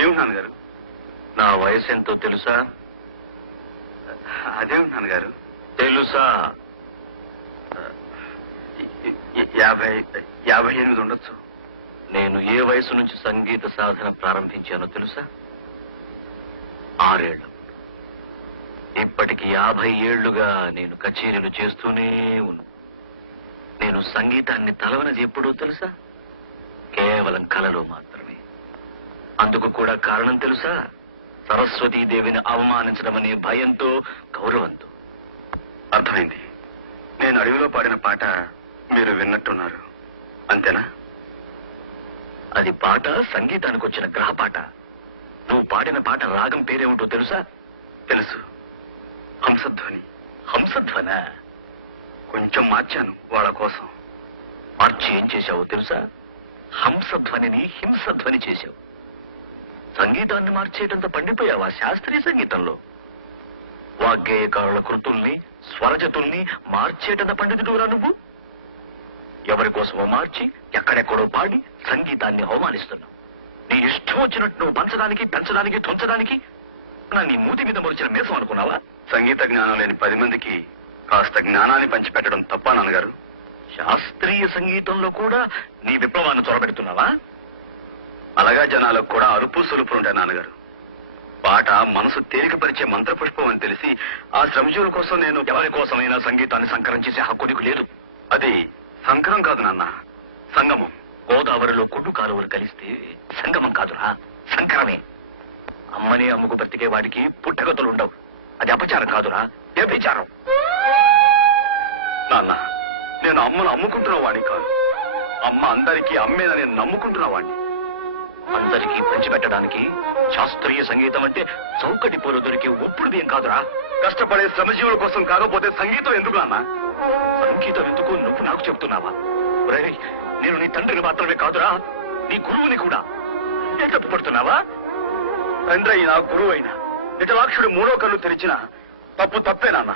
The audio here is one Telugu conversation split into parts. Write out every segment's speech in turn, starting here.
ఏమి నాన్నగారు? నా వయసు ఎంతో తెలుసా? అదేమిటి నాన్నగారు? తెలుసా? 58 ఉండొచ్చు. నేను ఏ వయసు నుంచి సంగీత సాధన ప్రారంభించానో తెలుసా? 6 ఏళ్ళు. ఇప్పటికి 50 ఏళ్లుగా నేను కచేరీలు చేస్తూనే ఉన్నా. నేను సంగీతాన్ని తలవనది ఎప్పుడో తెలుసా? కేవలం కలలో మాత్రమే. అందుకు కూడా కారణం తెలుసా? సరస్వతీదేవిని అవమానించడం అనే భయంతో, గౌరవంతో. అర్థమైంది. నేను అడవిలో పాడిన పాట మీరు విన్నట్టున్నారు, అంతేనా? అది పాట సంగీతానికి వచ్చిన గ్రహపాట. నువ్వు పాడిన పాట రాగం పేరేమిటో తెలుసా? తెలుసు, హంసధ్వని. హంసధ్వన? కొంచెం మార్చాను వాళ్ళ కోసం. మార్చి ఏం చేశావో తెలుసా? హంసధ్వనిని హింసధ్వని చేశావు. సంగీతాన్ని మార్చేటంత పండిపోయావా శాస్త్రీయ సంగీతంలో? వాగ్గేయకారుల కృతుల్ని, స్వరజతుల్ని మార్చేటంత పండితుడురా నువ్వు. ఎవరి కోసమో మార్చి ఎక్కడెక్కడో పాడి సంగీతాన్ని అవమానిస్తున్నావు. నీ ఇష్టం వచ్చినట్టు నువ్వు పంచడానికి, పెంచడానికి, తుంచడానికి నా నీ మూతి మీద మొరిచిన మేసం అనుకున్నావా? సంగీత జ్ఞానం లేని 10 మందికి కాస్త జ్ఞానాన్ని పంచిపెట్టడం తప్ప నాన్నగారు? శాస్త్రీయ సంగీతంలో కూడా నీ విప్లవాన్ని చొరబెడుతున్నావా? అలాగా జనాలకు కూడా అరుపు సొలుపు ఉంటాయి నాన్నగారు. పాట మనసు తేలికపరిచే మంత్రపుష్పం అని తెలిసి ఆ శ్రమజీవుల కోసం నేను ఎవరి కోసమైనా సంగీతాన్ని సంకరం చేసే హక్కు నీకు లేదు. అది సంకరం కాదు నాన్న, సంగమం. గోదావరిలో కుట్టు కాలువలు కలిస్తే సంగమం కాదురా, సంకరమే. అమ్మని అమ్ముకు బ్రతికే వాడికి పుట్టగతులుండవు. అది అపచారం కాదురా, వ్యభిచారం. నాన్న, నేను అమ్మను అమ్ముకుంటున్న వాడిని కాదు. అమ్మ అందరికీ అమ్మేనని నమ్ముకుంటున్న వాడిని. అందరికీ పంచిపెట్టడానికి శాస్త్రీయ సంగీతం అంటే చౌకటి పూలు దొరికే ఉప్పుడు బియ్యం కాదురా. కష్టపడే శ్రమజీవుల కోసం కాకపోతే సంగీతం ఎందుకు నాన్న? సంగీతం ఎందుకు నువ్వు నాకు చెబుతున్నావా? నేను నీ తండ్రిని మాత్రమే కాదురా, నీ గురువుని కూడా. నేను తప్పు పడుతున్నావా? తండ్రి అయినా గురువు అయినా నిజలాక్షుడు 3వ కన్ను తెరిచిన తప్పు తప్పే నాన్న.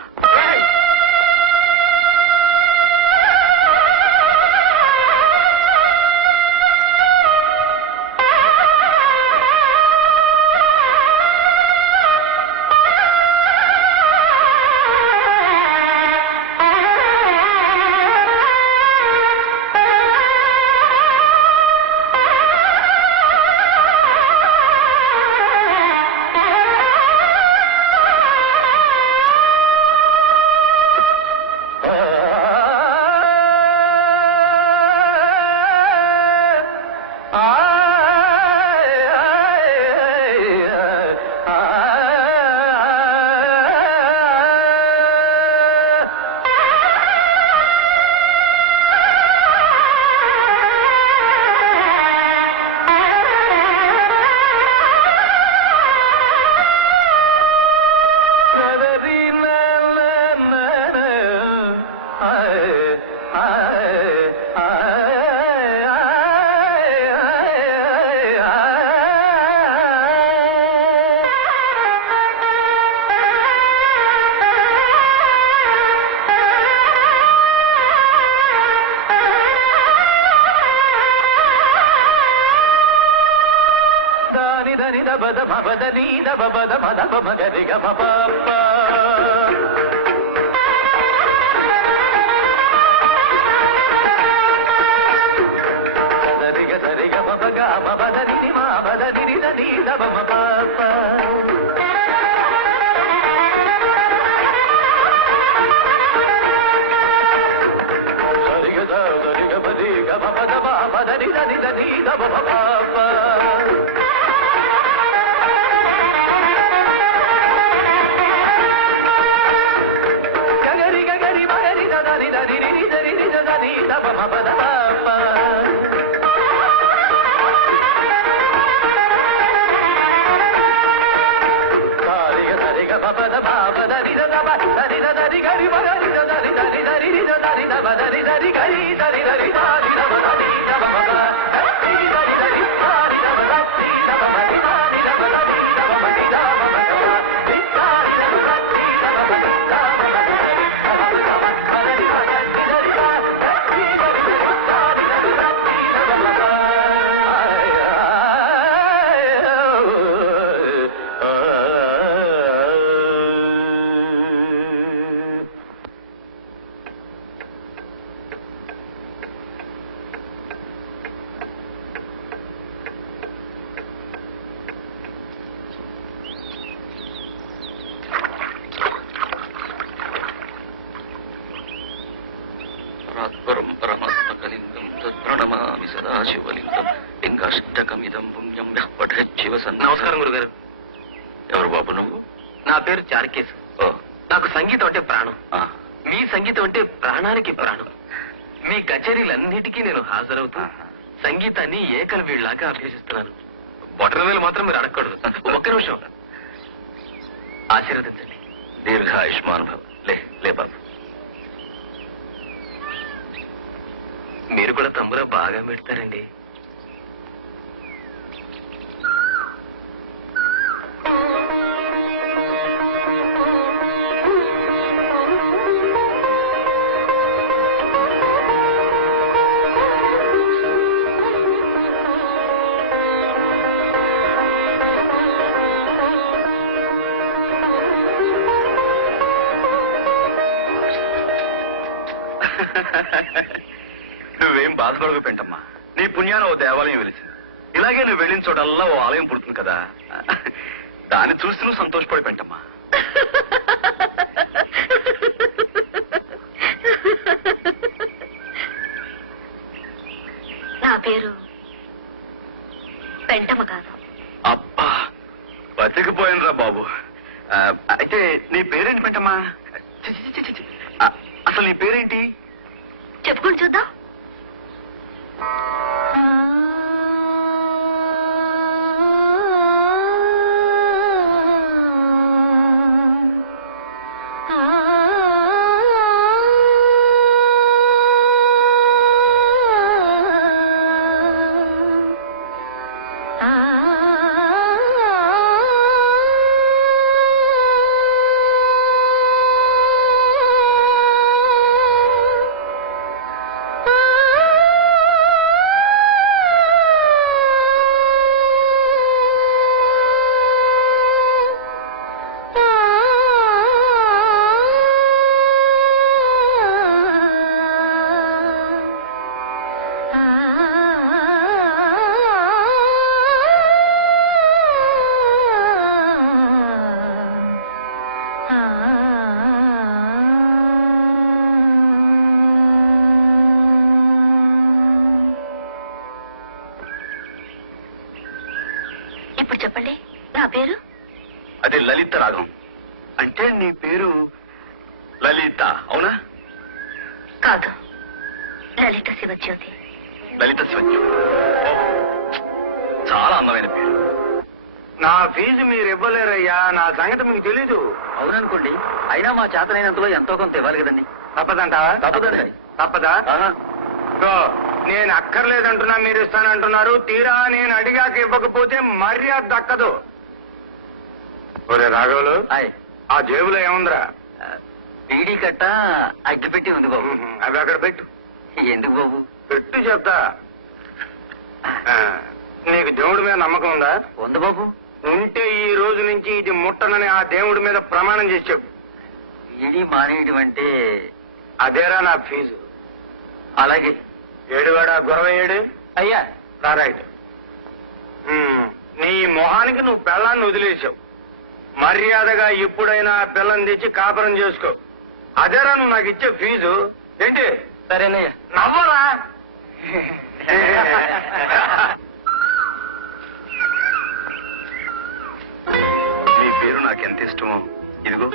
పరాత్పరం పరమాత్మకలింగం తత్ప్రణమామి సదాశివలింగం లింగాష్టకమిదం పుణ్యం యః పఠేత్ శివ నమస్కారం గురుగారు. ఎవరు బాబు నువ్వు? నా పేరు చార్కేశ్. ఓ, నాకు సంగీతం అంటే ప్రాణం. ఆ, మీ సంగీతం అంటే ప్రాణానికి ప్రాణం. మీ కచేరీలన్నిటికీ నేను హాజరవుతా సంగీతాన్ని ఏకల వీళ్ళలాగా అభ్యసిస్తున్నాను. బొటనవేలు మాత్రం మీరు అడగకూడదు. ఒక్క నిమిషం ఆశీర్వదించండి. దీర్ఘాయుష్మాన్ భవ. లే లే బాబు. మీరు కూడా తమ్మురా బాగా పెడతారండి. నువ్వేం బాధపడకు పెంటమ్మా. నీ పుణ్యాన ఓ దేవాలయం వెలిసింది. ఇలాగే నువ్వు వెళ్ళిన చోటల్లా ఓ ఆలయం పుడుతుంది కదా, దాన్ని చూసి నువ్వు సంతోషపడి పెంటమ్మా. నా పేరు పెంటమ్మ కాదు. అబ్బా, బతికిపోయినరా బాబు. అయితే నీ పేరేంటి పెంటమ్మా? చి, చి, చి, చి, చి. అసలు నీ పేరేంటి? చెప్పుకొని చూద్దాం. చెప్పండి, నా పేరు? అదే లలిత రాగం. అంటే నీ పేరు లలిత అవునా? కాదు, లలిత శివజ్యోతి. లలిత శివజ్యోతి, చాలా అందమైన పేరు. నా ఫీజు మీరు ఇవ్వలేరయ్యా, నా సంగతి మీకు తెలీదు. అవుననుకోండి, అయినా మా చేతనైనంతలో ఎంతో కొంత ఇవ్వాలి కదండి. తప్పదంటావా? తప్పదండి. తప్పదా? సో నేను అక్కర్లేదంటున్నా, మీరు ఇస్తానంటున్నారు. తీరా నేను అడిగాక ఇవ్వకపోతే మర్యాద దక్కదు. ఒరే రాఘవులు, హాయ్. ఆ జేబులో ఏముందిరా? పీడీ కట్ట అగ్గిపెట్టి ఉంది బాబు. అవి అక్కడ పెట్టు. ఎందుకు బాబు? పెట్టు చెప్తా. నీకు దేవుడి మీద నమ్మకం ఉందా? ఉంది బాబు. ఉంటే ఈ రోజు నుంచి ఇది ముట్టనని ఆ దేవుడి మీద ప్రమాణం చేసి చెప్పు. పీడీ మానేయడం అంటే అదేరా నా ఫీజు. అలాగే. ఏడువాడా గొరవయ్యాడు? అయ్యా రైట్. నీ మొహానికి నువ్వు పిల్లాన్ని వదిలేసావు. మర్యాదగా ఎప్పుడైనా పిల్లని తెచ్చి కాపురం చేసుకో. అదేరా నువ్వు నాకు ఇచ్చే ఫీజు. ఏంటి? సరేనయ్యా. నవ్వరా? నీ పేరు నాకెంత ఇష్టమో ఇదిగో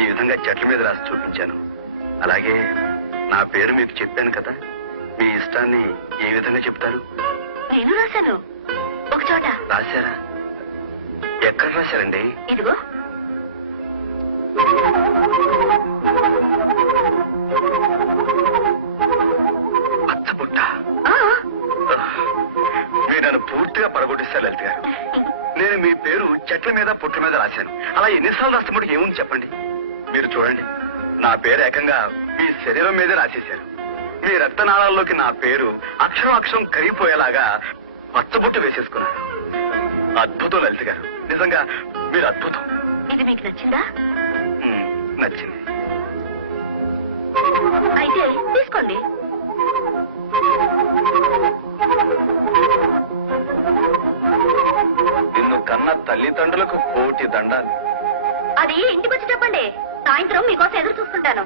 ఈ విధంగా చెట్ల మీద రాసి చూపించాను. అలాగే నా పేరు మీకు చెప్పాను కదా, మీ ఇష్టాన్ని ఏ విధంగా చెప్తారు? నేను రాశాను ఒక చోట. రాశారా? ఎక్కడ రాశారండి? ఇదిగో. పచ్చబుట్ట. ఆ, మీరు నన్ను పూర్తిగా పడగొట్టిస్తారు లలిత గారు. నేను మీ పేరు చెట్ల మీద పుట్ల మీద రాశాను. అలా ఎన్నిసార్లు రాస్తున్నప్పుడు ఏముంది చెప్పండి? మీరు చూడండి, నా పేరు ఏకంగా మీ శరీరం మీదే రాసేశారు. మీ రక్తనాళాల్లోకి నా పేరు అక్షరం అక్షరం కరిగిపోయేలాగా పచ్చబుట్టు వేసేసుకున్నారు. అద్భుతం లలిత గారు, నిజంగా మీరు అద్భుతం. ఇది మీకు నచ్చిందా? నచ్చింది. అయితే తీసుకోండి. నిన్ను కన్న తల్లిదండ్రులకు కోటి దండాలు. అది ఇంటికి వచ్చి చెప్పండి. సాయంత్రం మీకోసం ఎదురు చూస్తుంటాను.